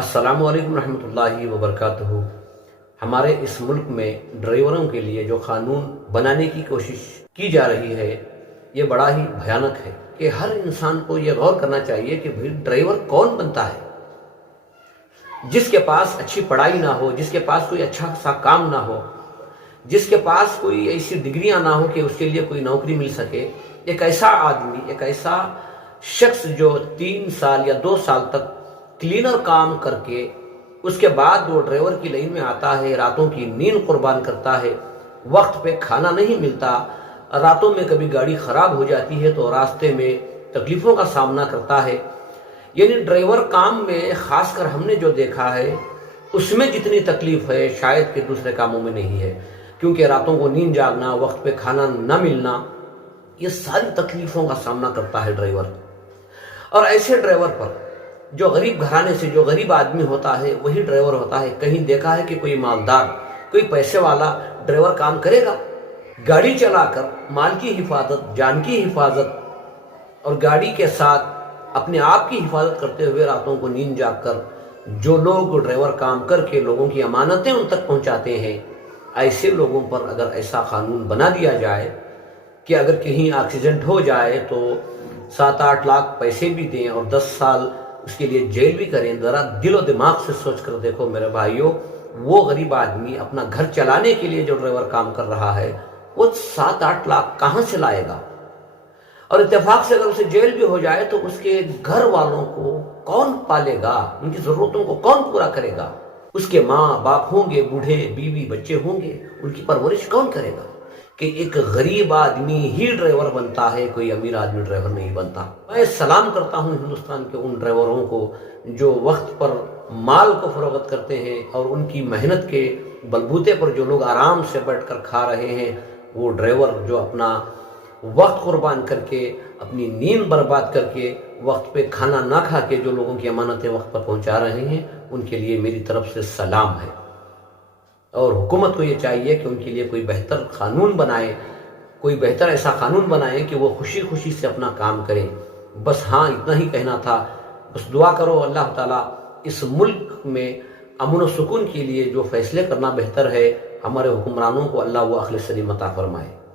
السلام علیکم ورحمۃ اللہ وبرکاتہ۔ ہمارے اس ملک میں ڈرائیوروں کے لیے جو قانون بنانے کی کوشش کی جا رہی ہے یہ بڑا ہی بھیانک ہے کہ ہر انسان کو یہ غور کرنا چاہیے کہ بھئی ڈرائیور کون بنتا ہے؟ جس کے پاس اچھی پڑھائی نہ ہو، جس کے پاس کوئی اچھا سا کام نہ ہو، جس کے پاس کوئی ایسی ڈگریاں نہ ہو کہ اس کے لیے کوئی نوکری مل سکے، ایک ایسا آدمی، ایک ایسا شخص جو 3 سال یا 2 سال تک کلینر کام کر کے اس کے بعد وہ ڈرائیور کی لائن میں آتا ہے، راتوں کی نیند قربان کرتا ہے، وقت پہ کھانا نہیں ملتا، راتوں میں کبھی گاڑی خراب ہو جاتی ہے تو راستے میں تکلیفوں کا سامنا کرتا ہے۔ یعنی ڈرائیور کام میں خاص کر ہم نے جو دیکھا ہے اس میں جتنی تکلیف ہے شاید کہ دوسرے کاموں میں نہیں ہے، کیونکہ راتوں کو نیند جاگنا، وقت پہ کھانا نہ ملنا، یہ ساری تکلیفوں کا سامنا کرتا ہے ڈرائیور۔ اور ایسے ڈرائیور پر جو غریب گھرانے سے، جو غریب آدمی ہوتا ہے وہی ڈرائیور ہوتا ہے۔ کہیں دیکھا ہے کہ کوئی مالدار، کوئی پیسے والا ڈرائیور کام کرے گا؟ گاڑی چلا کر مال کی حفاظت، جان کی حفاظت اور گاڑی کے ساتھ اپنے آپ کی حفاظت کرتے ہوئے راتوں کو نیند جاگ کر جو لوگ ڈرائیور کام کر کے لوگوں کی امانتیں ان تک پہنچاتے ہیں، ایسے لوگوں پر اگر ایسا قانون بنا دیا جائے کہ اگر کہیں ایکسیڈنٹ ہو جائے تو 7-8 لاکھ پیسے بھی دیں اور 10 سال اس کے لیے جیل بھی کریں، ذرا دل و دماغ سے سوچ کر دیکھو میرے بھائیوں، وہ غریب آدمی اپنا گھر چلانے کے لیے جو ڈرائیور کام کر رہا ہے وہ 7-8 لاکھ کہاں سے لائے گا؟ اور اتفاق سے اگر اسے جیل بھی ہو جائے تو اس کے گھر والوں کو کون پالے گا؟ ان کی ضرورتوں کو کون پورا کرے گا؟ اس کے ماں باپ ہوں گے، بوڑھے بیوی بچے ہوں گے، ان کی پرورش کون کرے گا؟ کہ ایک غریب آدمی ہی ڈرائیور بنتا ہے، کوئی امیر آدمی ڈرائیور نہیں بنتا۔ میں سلام کرتا ہوں ہندوستان کے ان ڈرائیوروں کو جو وقت پر مال کو فروخت کرتے ہیں اور ان کی محنت کے بلبوتے پر جو لوگ آرام سے بیٹھ کر کھا رہے ہیں، وہ ڈرائیور جو اپنا وقت قربان کر کے، اپنی نیند برباد کر کے، وقت پہ کھانا نہ کھا کے جو لوگوں کی امانتیں وقت پر پہنچا رہے ہیں، ان کے لیے میری طرف سے سلام ہے۔ اور حکومت کو یہ چاہیے کہ ان کے لیے کوئی بہتر قانون بنائے، کوئی بہتر ایسا قانون بنائے کہ وہ خوشی خوشی سے اپنا کام کریں۔ بس ہاں، اتنا ہی کہنا تھا۔ بس دعا کرو اللہ تعالیٰ اس ملک میں امن و سکون کے لیے جو فیصلے کرنا بہتر ہے، ہمارے حکمرانوں کو اللہ وہ عقل سلیم عطا فرمائے۔